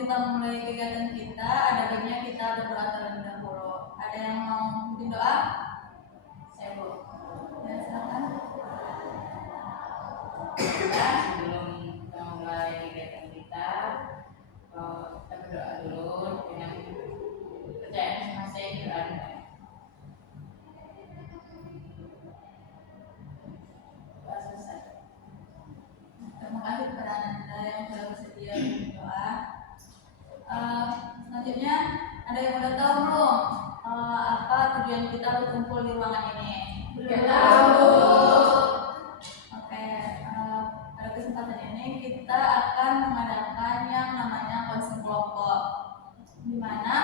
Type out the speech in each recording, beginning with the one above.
kita mulai kegiatan kita, ada baiknya kita berdoa terlebih dahulu. Ada yang mau bikin doa? Saya Bu. Ya, silakan. Ya, sebelum kita mulai kegiatan kita berdoa dulu dengan percaya masing-masing berdoa. Selesai. Terima kasih kepada Anda yang sudah bersedia berdoa. Selanjutnya, ada yang udah tahu belum apa tujuan kita berkumpul di ruangan ini? Belum tahu. Oke, pada kesempatan ini kita akan mengadakan yang namanya konseling kelompok, di mana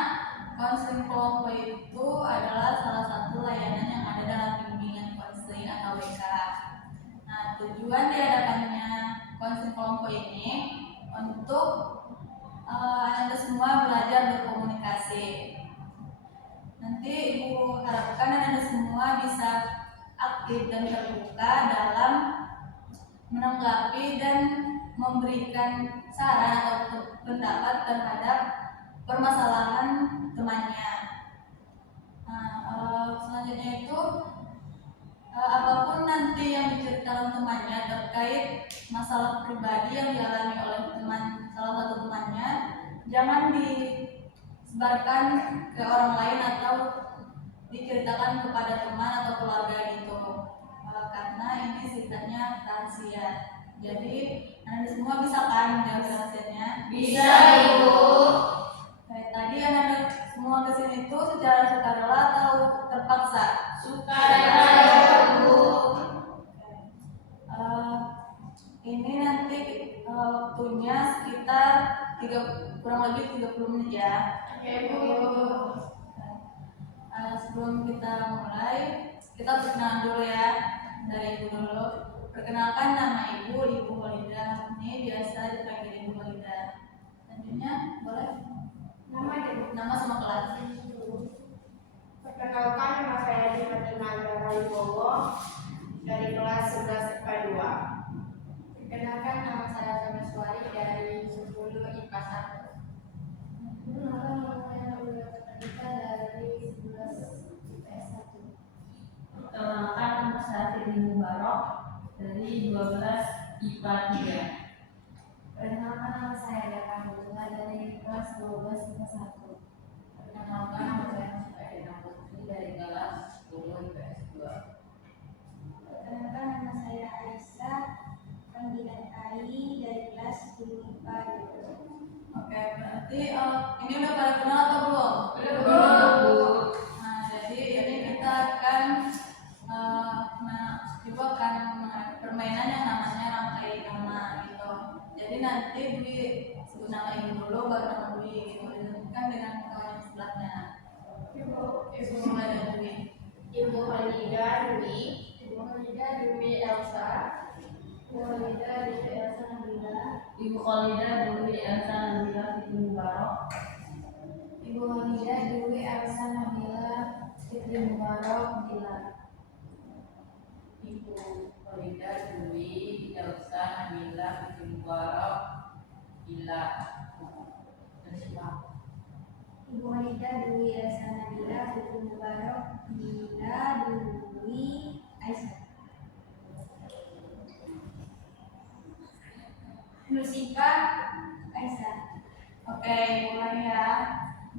konseling kelompok itu adalah salah satu layanan yang ada dalam bimbingan konseling atau WK. Nah, tujuan diadakannya konseling kelompok ini untuk Anda semua belajar berkomunikasi. Nanti Ibu harapkan Anda semua bisa aktif dan terbuka dalam menanggapi dan memberikan saran atau pendapat terhadap permasalahan temannya. Nah, selanjutnya itu apapun nanti yang diceritakan temannya terkait masalah pribadi yang dialami oleh salah satu temannya, jangan disebarkan ke orang lain atau diceritakan kepada teman atau keluarga gitu, karena ini sifatnya rahasia. Jadi Anda semua bisa kan menjaga rahasianya? Bisa, Ibu. Kayak tadi Anda semua kesini itu secara sukarela atau terpaksa? Sukarela, ya Bu. Ini nanti waktunya sekitar kurang lebih 30 menit ya. Oke, Bu. Sebelum kita mulai, kita perkenalan dulu ya, dari Ibu dulu. Perkenalkan, nama Ibu Holidah. Ini biasa dipanggil Ibu Holidah. Selanjutnya boleh nama sama kelas. Perkenalkan, nama saya Fatimah Zahra Wibowo dari kelas 11 IPA 2. Perkenalkan, nama saya Sami Suwari dari 10 IPA 1. Perkenalkan, nama saya Nabila Pratita dari 11 IPS 1. Perkenalkan, nama saya Firly Mubarok dari 12 IPA 3. Perkenalkan, nama saya Daka Mutula dari kelas 12 IPS 1. Perkenalkan, nama saya Nusfadina Putri dari kelas 10 IPS 2. Perkenalkan, nama saya Aisyah panggilan Ai dari kelas 10 IPA 2. Oke, berarti ini udah pada kenal atau belum? Belum, Bu. Nah, jadi ini kita akan Ibu akan permainan yang namanya rangkai nama gitu. Jadi nanti Dwi sebut nama Ibu dulu, baru nama Dwi gitu. Disebutkan dengan kawan yang sebelahnya. Ibu mulai dari Dwi. Ibu Holidah Dwi. Ibu Holidah Dwi Elsa. Ibu Holidah Dwi Elsa Nabila. Ibu Kholidah Dwi Elsa Nabila Fitri Mubarok. Ibu Holidah Dwi Elsa Nabila Fitri Mubarok Bila. Ibu Kholidah Dwi Elsa Nabila Fitri Mubarok Bila. Ibu Holidah Dwi Elsa Nabila Fitri Mubarok Bila Dwi Aisyah. Nusika Aisyah. Oke, mulai ya.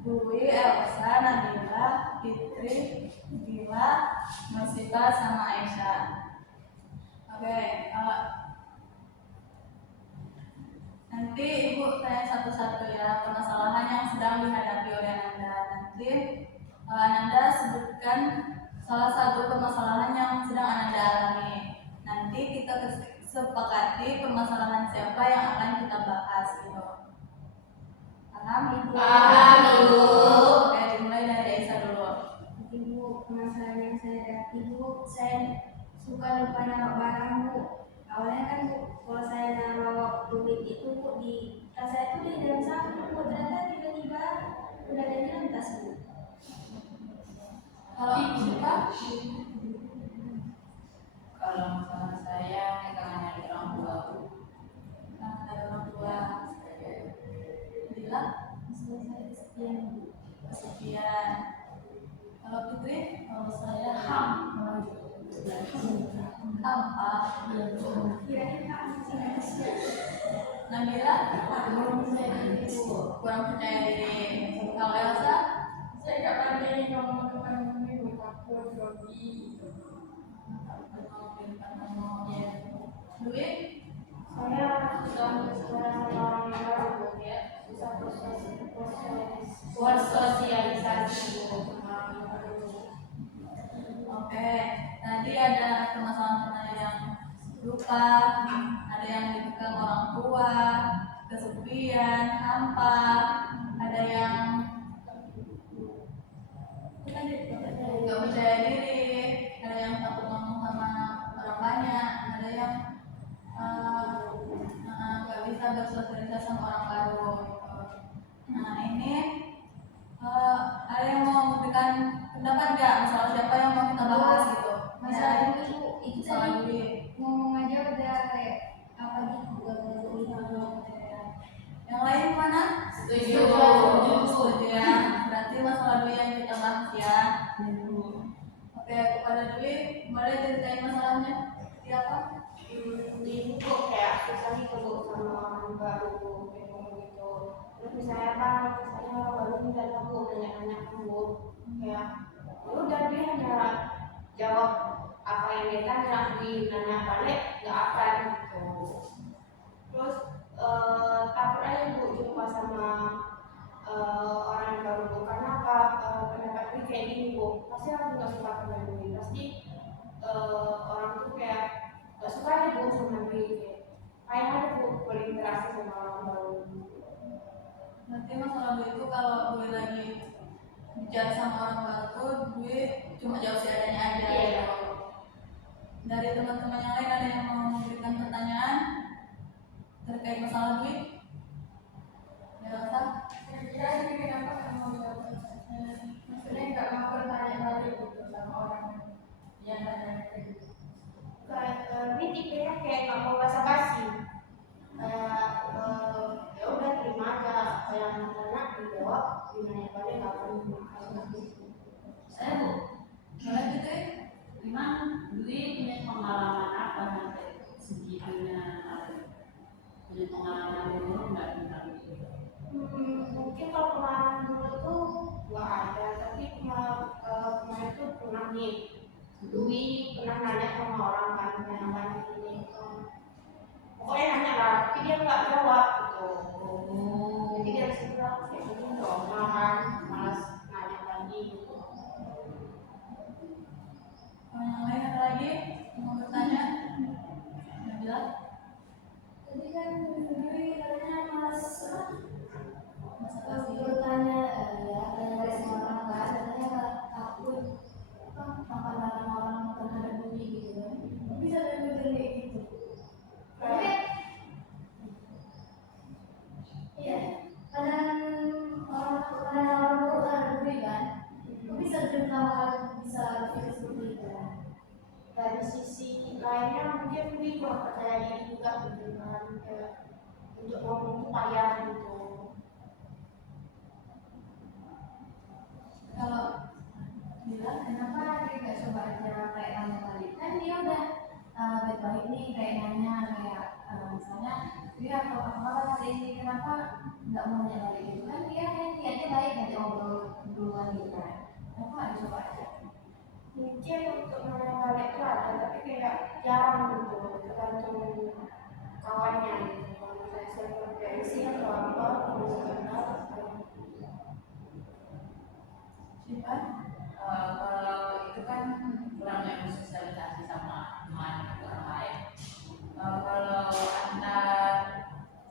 Dwi, Elsa, Nabila, Fitri, Bila, Nusika, sama Aisyah. Oke, nanti Ibu tanya satu-satu ya permasalahan yang sedang dihadapi oleh Anda. Nanti Anda sebutkan salah satu permasalahan yang sedang Anda alami. Nanti kita sepakati permasalahan siapa yang akan kita bahas gitu. Paham? Paham, Ibu. Oke, dimulai dari Aisyah dulu. Ibu, masalah yang saya hadapi Bu, saya suka lupa naruh barang Bu. Awalnya kan Bu, kalau saya naruh duit itu Bu di tas saya itu di dalam saku Bu, ternyata tiba-tiba udah ada di dalam tas Bu. Kalau Ibu suka, Kalau masalah saya pegangan dari orang tua, Bu. dari orang tua. Jadi Nabila Masalah saya kesepian Bu. kesepian. Kalau Fitri Kalau saya ham. hampa. Kira-kira saya kesepian. Nabila kurang percaya diri. Kalau Elsa Saya nggak pandai ngomong depan umum, takut grogi. Dwi Saya sudah bersekolah sama orang yang baru, ya susah bersosialisasi sama orang baru. oke. Tadi ada permasalahan yang lupa, ada yang dipegang orang tua, kesepian, hampa, ada yang nggak percaya diri, ada yang takut ngomong sama orang banyak, ada yang nggak bisa bersosialisasi sama orang baru gitu. Nah ini ada yang mau memberikan pendapat nggak? Misalnya siapa yang mau kita bahas gitu? Masalah Ya, itu masalah tadi Dwi. ngomong aja udah kayak apa gitu Yang lain mana? Setuju. Setuju ya. Berarti masalah Dwi yang kita bahas ya. Oke, kepada Dwi, boleh ceritain masalahnya? Siapa? Di buku kayak susah gitu Bu, sama orang baru kayak ngomong gitu. Terus misalnya orang baru ini datang Bu, nanya-nanya Bu, kayak ya udah dia hanya jawab apa yang dia tanya, nanya balik nggak apa gitu. Terus takut aja Bu jumpa sama orang yang baru Bu, karena apa pendapat ini kayak gini Bu, pasti orang nggak suka sama Dwi, pasti orang tuh kayak nggak suka aja Bu sama Dwi, kayak ada Bu berinteraksi sama orang baru. Nanti masalah Dwi itu kalau Dwi lagi bicara sama orang baru, Dwi cuma jawab seadanya aja. Iya. Dari teman-teman yang lain ada yang mau memberikan pertanyaan terkait masalah Dwi? Ya, Elsa? Kira-kira ini kenapa kamu jawab? Maksudnya nggak mau bertanya balik gitu sama orang yang tanya gitu. Ini tipenya kayak nggak mau basa-basi, kayak ya udah terima aja apa yang nanya dijawab, dinanya balik nggak perlu gitu. Saya Bu, Boleh Fitri? gimana? Dwi punya pengalaman apa sampai segitunya? Punya pengalaman dulu nggak tentang itu? Mungkin kalau pengalaman dulu tuh nggak ada, tapi kemarin tuh pernah nih, Dwi pernah nanya sama orang kan yang banyak ini, pokoknya nanya lah, tapi dia nggak jawab gitu. Jadi dari situ aku kayak gini dong, malas nanya lagi gitu. Kalau yang lain ada lagi yang mau bertanya? Nabila? Tadi kan Dwi katanya malas Masalah sih. bertanya ya tanya sama orang kan katanya takut makan orang terhadap Dwi gitu kan. Bisa dari kayak gitu. Tapi iya, kadang orang baru terhadap Dwi kan. Bisa kenapa bisa berpikir seperti itu kan? Dari sisi lainnya mungkin Dwi kurang percaya diri juga gitu kan, kayak untuk ngomong tuh payah gitu. Kalau Bilang kenapa dia nggak coba aja kayak kamu tadi kan dia udah baik-baik nih kayak nanya kayak misalnya dia apa hari ini kenapa nggak mau nanya balik gitu kan dia niatnya baik nanti ngobrol duluan gitu kan kenapa nggak dicoba aja Mungkin untuk nanya balik itu ada, tapi kayak jarang gitu, tergantung kawannya gitu. Kalau misalnya saya preferensi atau apa, kalau misalnya siapa? Kalau itu kan kurang yang sosialisasi sama teman atau orang lain. Kalau antar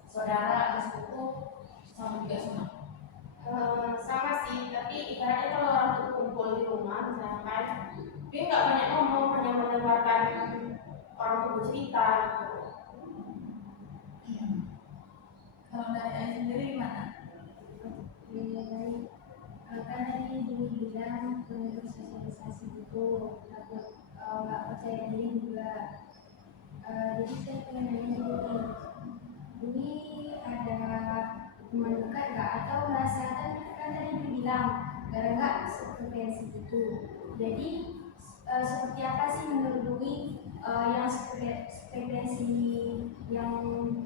saudara atau sepupu sama juga sama. sama sih, tapi ibaratnya kalau orang tuh kumpul di rumah misalkan, dia nggak banyak ngomong, hanya mendengarkan orang tuh bercerita gitu. Kalau dari Ayah sendiri gimana? kan tadi dulu bilang bersosialisasi gitu takut nggak percaya diri juga jadi saya pengen nanya dulu nih ada teman dekat nggak atau merasa kan tadi bilang nggak sefrekuensi itu. Jadi seperti apa sih menurut Dwi yang frekuensi yang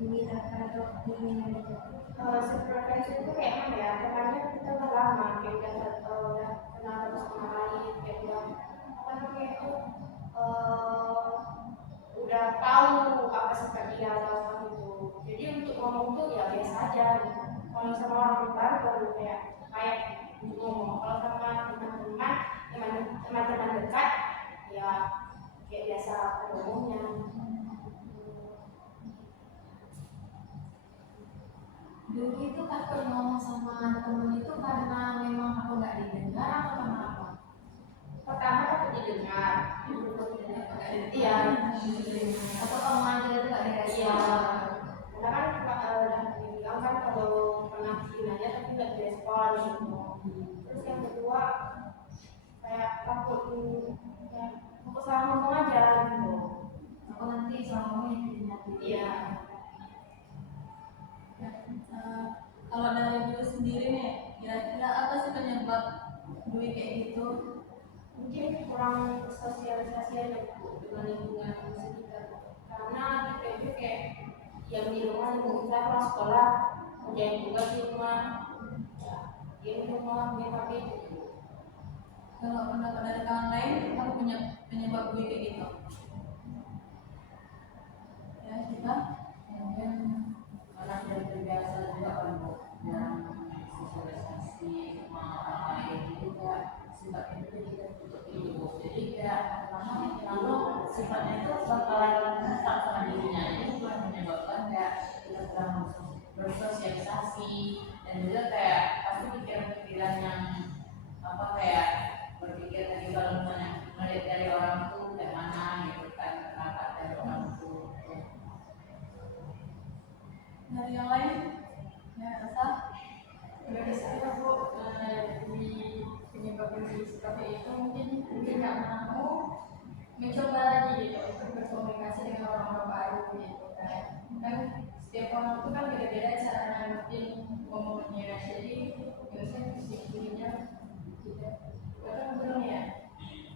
diharapkan atau diinginkan itu? Sefrekuensi itu kayak mana ya? Temannya kita udah lama, kayak udah kenal satu sama lain, kayak udah apa namanya itu udah tahu apa sifat dia atau apa gitu. Jadi untuk ngomong tuh ya biasa aja gitu. Kalau sama orang baru kayak untuk ngomong. Kalau sama teman-teman dekat ya kayak biasa pada umumnya. Dulu itu takut ngomong sama temen itu karena memang aku nggak didengar atau karena apa? Pertama aku didengar, iya, Atau omongan kita itu nggak direspon? iya. Karena kan udah dibilang kan kalau pernah aja tapi nggak direspon gitu. Terus yang kedua kayak takut ya fokus sama ngomong aja gitu. Aku nanti selama ini nanti. Iya. Kalau dari Dwi sendiri nih, kira-kira apa sih penyebab Dwi kayak gitu? Mungkin kurang sosialisasi aja dengan lingkungan sekitar. Karena di PB kayak yang di rumah ibu kita kalau sekolah kerjain tugas di rumah, ya, di rumah HP. Kalau pendapat dari kawan lain, apa penyebab Dwi kayak gitu? Ya, kita Mungkin karena sudah terbiasa juga kan Bu, dalam sosialisasi sama orang lain juga sifatnya itu kita tutup diri Bu. Jadi kayak lama sifatnya itu bakalan tetap sama dirinya. Ini bukan menyebabkan kayak kita kurang bersosialisasi dan juga kayak pasti pikiran-pikiran yang apa kayak berpikir tadi kalau misalnya melihat dari orang tuh kayak mana gitu kan, kenapa dari orang tuh. dari yang lain, ya rasa Bagi saya Bu, di penyebab diri seperti itu mungkin nggak mau mencoba lagi gitu untuk berkomunikasi dengan orang-orang baru gitu kan setiap orang itu kan beda-beda cara nanggepin ngomongnya, jadi biasanya disiplinya tidak bahkan belum ya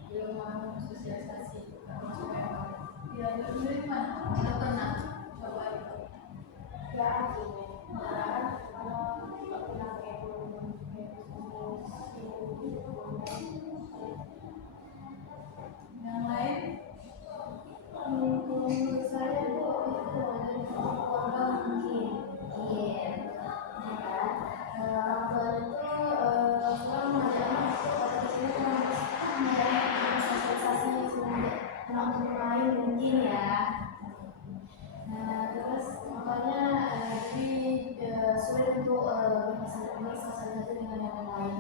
belum mau sosialisasi termasuk orang. ya Dwi sendiri gimana? Udah pernah coba itu? Ya artinya, kalau nggak pernah kayak Yang lain? Menurut saya tuh itu dari keluarga mungkin, iya, orang tua itu kurang mengajarkan pada kecilnya kan mengajarkan sosialisasi dengan orang lain mungkin ya. Nah terus makanya jadi sulit untuk bersosialisasi dengan yang lain.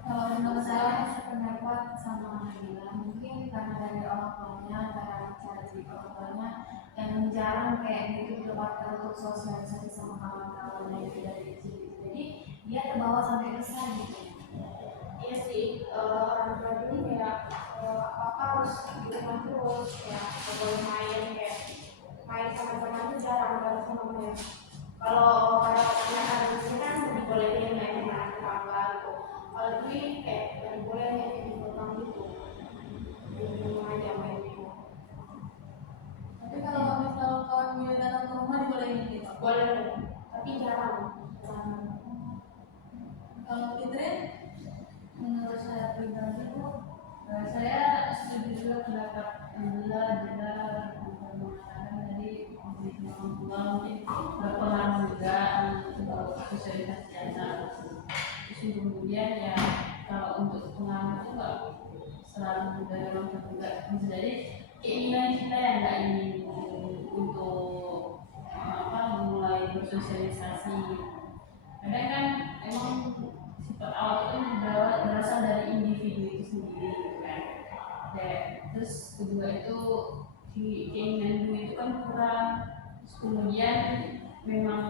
Kalau menurut Saya saya, sependapat sama Nabila, mungkin karena dari orang tuanya, karena cara didik orang tuanya yang jarang kayak gitu ditempatkan untuk sosialisasi sama kawan-kawan yang dari kecil gitu. Jadi dia terbawa sampai besar gitu. iya sih, orang tua dulu kayak apa harus di rumah terus ya, nggak boleh main sama teman itu jarang banget sama main. Kalau anak ada di sini kan dibolehin main sama tetangga gitu. Kalau dulu kayak nggak dibolehin di belakang gitu, di rumah aja main gitu. tapi kalau misal kawan Dwi datang ke rumah dibolehin gitu. Boleh, tapi jarang. Kalau Fitri, Menurut saya pribadi itu, saya setuju juga pendapat Nabila juga mengatakan tadi orang tua mungkin berpengaruh juga untuk sosialisasi anak. Terus kemudian ya kalau untuk pengaruh itu nggak selalu dari orang tua juga, bisa jadi keinginan kita yang nggak ingin untuk mulai bersosialisasi. Kadang kan emang sifat awal itu berasal dari individu itu sendiri gitu kan. Terus kedua itu keinginan dulu itu kan kurang. Terus kemudian memang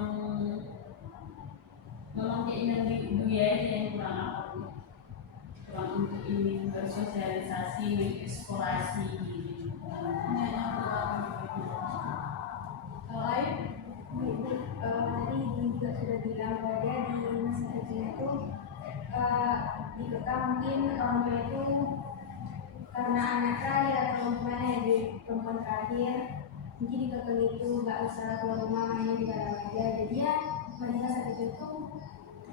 keinginan dia yang kurang apa tuh? Kurang untuk ingin bersosialisasi, mengeksplorasi gitu. yang lain? remaja di masa kecil itu dikekang mungkin orang tua itu karena anak terakhir atau gimana ya, di perempuan terakhir mungkin dikekang itu nggak usah keluar rumah mainnya di dalam aja, jadi ya pada masa kecil itu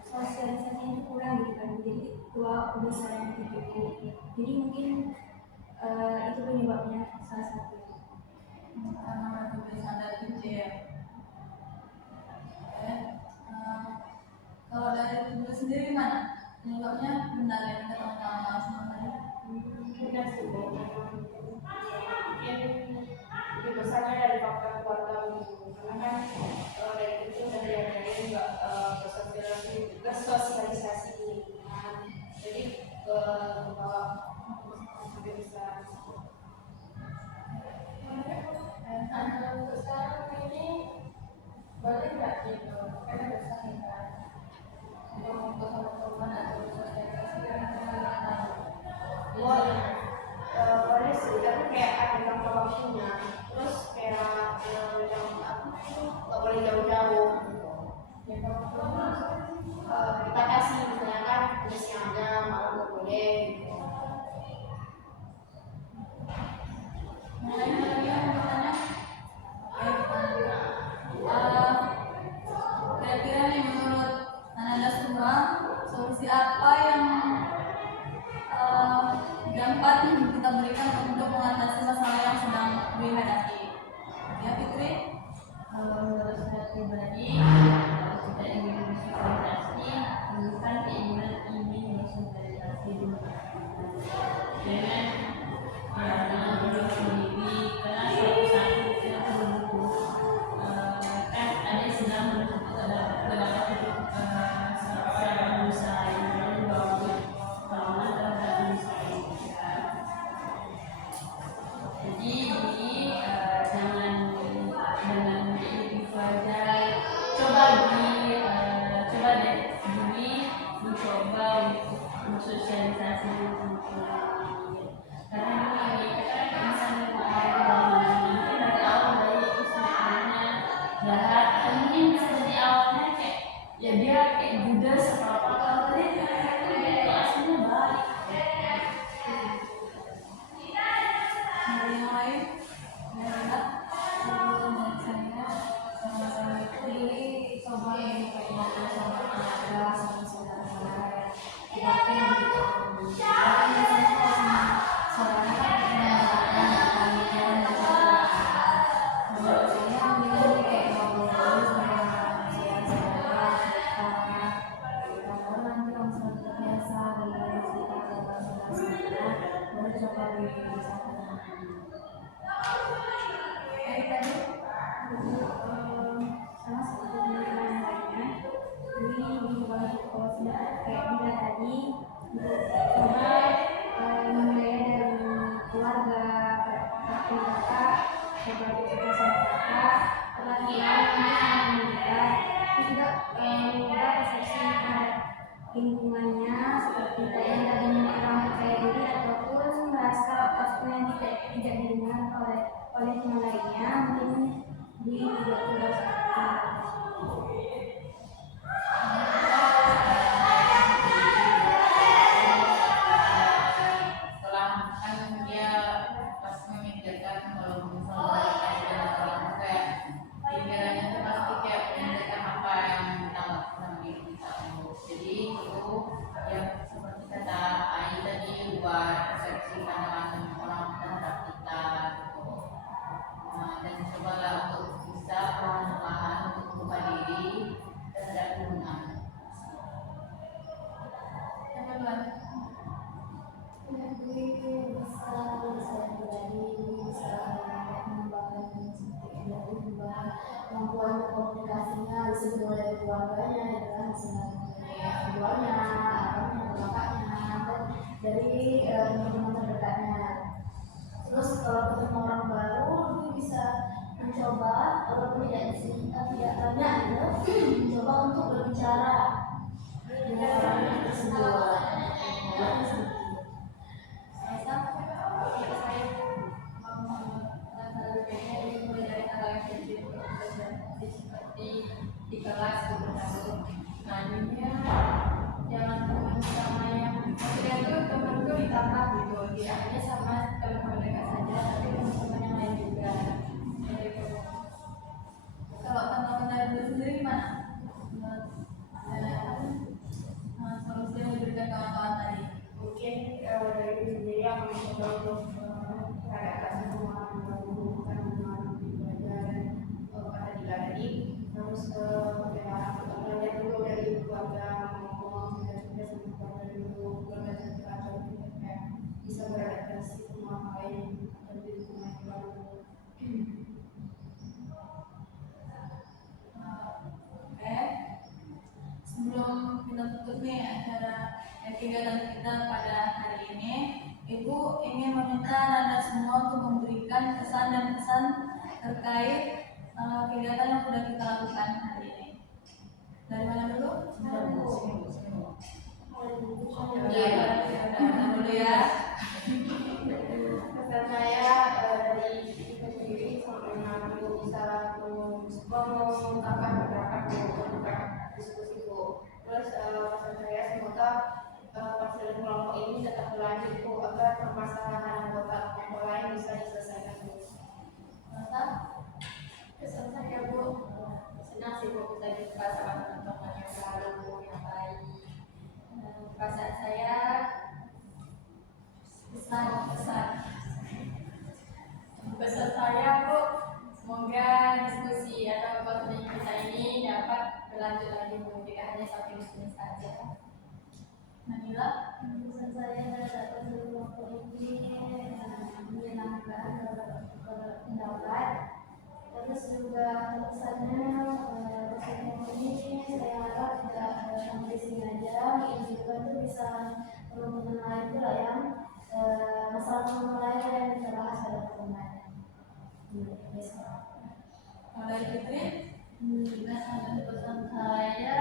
sosialisasinya itu kurang gitu kan, jadi tua udah sayang gitu, jadi mungkin itu penyebabnya salah satu. Karena masih bersandar kecil ya. Kalau dari ibu sendiri mana penyebabnya? Benar yang kata kamu semua tadi. Benar sih, Bu. Mungkin lebih besarnya dari faktor keluarga gitu. Karena kan dari kecil udah diajarin nggak bersosialisasi di lingkungan. Jadi bahwa lebih besar. Anak untuk sekarang ini boleh nggak gitu? Karena besar nih kan. Untuk teman-teman atau sosialisasi dengan Boleh, boleh sih, tapi kayak ada jangka waktunya. Terus kayak nggak boleh jauh-jauh gitu. Dibatasi misalnya kan ada siang jam, malam nggak boleh gitu. Yang lain lagi yang mau bertanya? Kira-kira nih menurut Anda semua solusi apa yang dapat kita berikan untuk mengatasi masalah yang sedang dihadapi? Ya Fitri? Menurut saya pribadi, kalau kita ingin bersosialisasi, bukan keinginan ingin bersosialisasi dulu. Jangan jangan berdiri sendiri, karena suatu saat kita perlu butuh. Kan ada istilah menuntut dalam hidup seorang berusaha yang membawa perlawanan terhadap diri sendiri. Jadi jangan dengan itu aja, coba deh Juli mencoba untuk bersosialisasi karena ini kita bisa nanti dari awal dari itu sebenarnya jahat atau mungkin bisa jadi awalnya kayak ya dia kayak judes atau apa kalau tadi itu aslinya baik. Dari yang lain? Melihat menurut saya itu dulu coba yang kayak ngobrol sama keluarga, sama saudara-saudara yang tidak pengen gitu. Bahkan biasanya kalau sama saudara kan menyampaikan kalian gitu. Menurut saya mending kayak ngobrol dulu sama saudara-saudara, karena nanti kalau misalnya terbiasa dengan cerita tentang saudara-saudara, baru coba dibicarakan. Tadi sama seperti teman-teman lainnya, ini dicoba kalau sudah kayak bila tadi untuk coba mulai dari keluarga, kakak, coba kita sama kakak, perlahan-lahan nanti sama meningkat, terus juga mengubah persepsi terhadap lingkungannya seperti kayak tadinya kurang percaya diri ataupun merasa takutnya tidak didengar oleh teman lainnya, mungkin juga sudah Setelah kan dia pas memikirkan kalau misalnya ada orang kayak pikirannya itu pasti kayak memikirkan apa yang kita lakukan di kita. Jadi itu yang seperti kata Ai tadi buat persepsi pandangan orang terhadap kita gitu. Dan cobalah untuk bisa perlahan-lahan untuk membuka diri terhadap lingkungan. Siapa duluan? jadi bisa saya pribadi bisa mengembangkan kemampuan komunikasinya bisa dimulai dari keluarganya ya kan, bisa keduanya, abangnya, kakaknya, dan dari teman-teman terdekatnya. Terus kalau ketemu orang baru dia bisa mencoba walaupun tidak banyak mencoba untuk berbicara dengan orang tersebut. seperti di kelas gitu. terus kayak belajar dulu dari keluarga, ngomong juga sama keluarga dulu, belajar atau kayak bisa beradaptasi sama hal lain atau di lingkungan yang baru. Oke, sebelum kita tutup nih acara kegiatan kita pada hari ini, Ibu ingin meminta Anda semua untuk memberikan kesan dan pesan terkait kegiatan yang sudah kita lakukan hari ini. Dari mana dulu? Dulu ya. Pesan saya dari kita sendiri sama Bu bisa mengungkapkan pendapat membuka diskusi Bu. Terus pesan saya semoga perselisihan kelompok ini tetap berlanjut Bu agar permasalahan anggota kelompok lain bisa diselesaikan Bu. Mantap. Pesan saya Bu, senang sih Bu bisa jumpa sama teman-teman yang baru, yang baik. Perasaan saya pesan saya Bu, semoga diskusi atau konten kita ini dapat berlanjut lagi Bu, tidak hanya satu diskusi saja. Nabila. Pesan saya terhadap kelompok ini menyenangkan pendapat. Terus juga pesannya ini saya harap tidak sampai di sini aja, ini juga tuh bisa teman-teman lain juga yang masalah teman lain yang bisa bahas pada pertemuan. Kalau dari Fitri, Pesan saya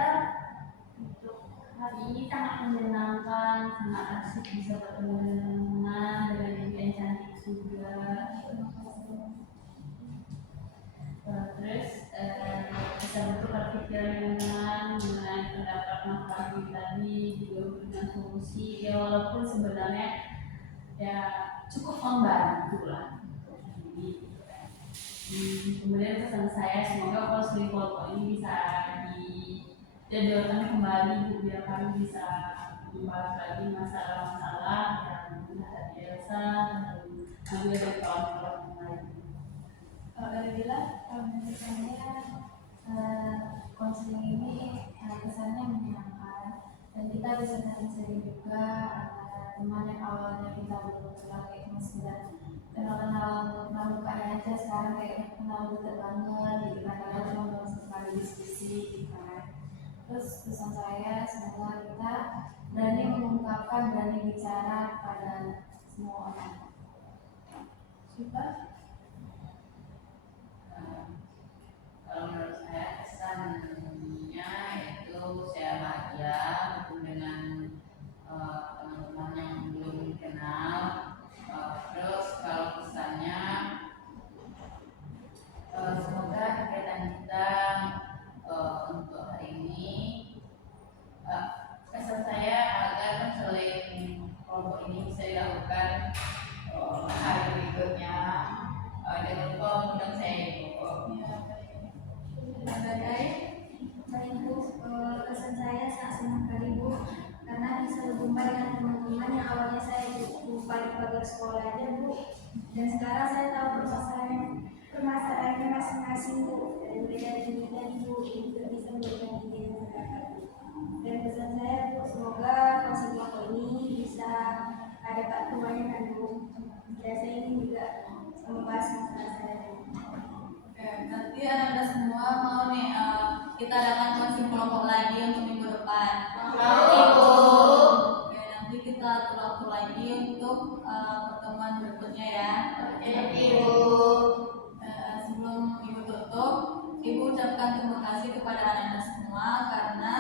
untuk hari ini sangat menyenangkan, sangat asik bisa bertemu dengan teman dengan ibu yang cantik juga. Terus bisa bertukar pikiran dengan pendapat Mas Fahmi tadi juga dengan solusi ya walaupun sebenarnya ya cukup membantu lah. Kemudian pesan saya semoga konseling kelompok ini bisa dijadwalkan kembali Bu, biar kami bisa membahas lagi masalah-masalah yang menghadapi Elsa dan juga dari kawan-kawan yang lain. kalau dari Bila, Menurut saya konseling ini kesannya menyenangkan dan kita bisa saling sharing juga antara teman yang awalnya kita belum kenal kayak masih kenal mukanya aja, sekarang kayak kenal dekat banget gitu kan, kadang cuma baru sekali diskusi gitu kan. Terus pesan saya semoga kita berani mengungkapkan, berani bicara pada semua orang. Syifa. Kalau menurut saya kesannya itu saya bahagia bertemu dengan teman-teman yang belum dikenal. Terus kalau kesannya semoga kegiatan kita untuk hari ini pesan saya agar konseling kelompok ini bisa dilakukan hari berikutnya. Jangan lupa mengundang saya Bu. Baik Bu, kesan saya sangat senang kali Bu karena bisa berjumpa dengan teman-teman yang awalnya saya jumpa di pagar sekolah aja Bu, dan sekarang saya tahu permasalahannya masing-masing Bu, dan beda-beda Bu, ini juga bisa memberikan ide masyarakat Bu. Dan pesan saya Bu, semoga konseling kelompok ini bisa ada bantuannya kan Bu, dan saya ingin juga membahas masalah saya Bu. Oke, nanti Anda semua mau nih kita adakan konseling kelompok lagi untuk minggu depan. Oke, nanti kita atur lagi untuk pertemuan berikutnya ya. Sebelum Ibu tutup, Ibu ucapkan terima kasih kepada Anda semua karena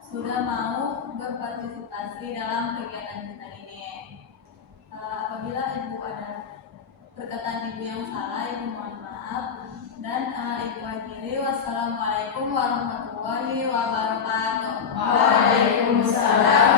sudah mau berpartisipasi dalam kegiatan kita ini. Apabila Ibu ada perkataan Ibu yang salah, Ibu mohon maaf. Dan Ibu akhiri, wassalamualaikum warahmatullahi wabarakatuh. Waalaikumsalam.